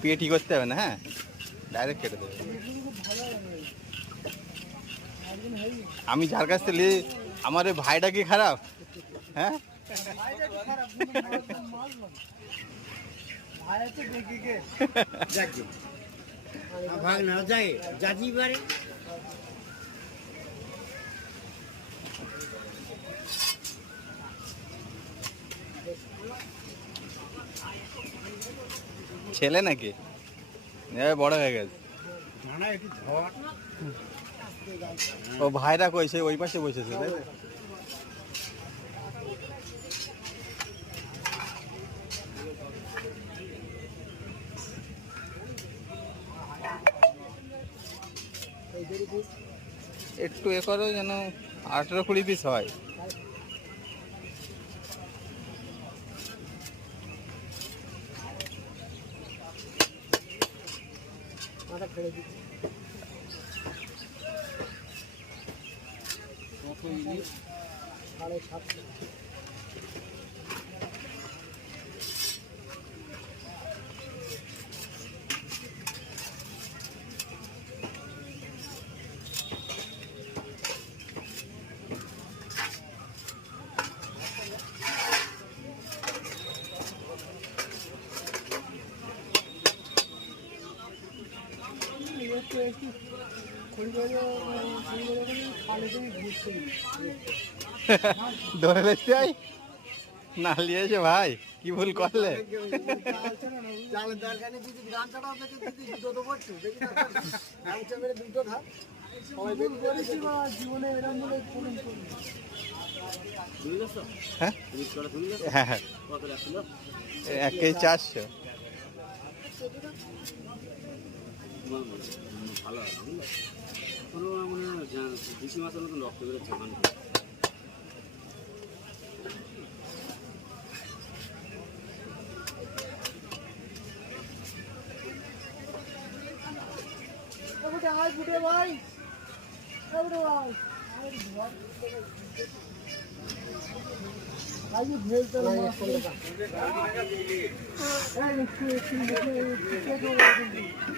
পেটি করতে হবে না, হ্যাঁ ডাইরেক্ট কেটে দেবে। আমি যার কাছ থেকে আমার ওই ভাইটা কি খারাপ? হ্যাঁ ছেলে নাকি বড় হয়ে গেছে। ও ভাইরা কইছে ওই পাশে বসেছে তাই তো? একটু এ করো যেন 18-20 পিস হয়। ধরে দেখতে হয় না লিয়েছে ভাই, কি ভুল করলে? হ্যাঁ হ্যাঁ 1 কেজি 400। ভালো কোনো মানে দেশি মাছের মতন রক্ত বেরোচ্ছে ওখানে। ভাই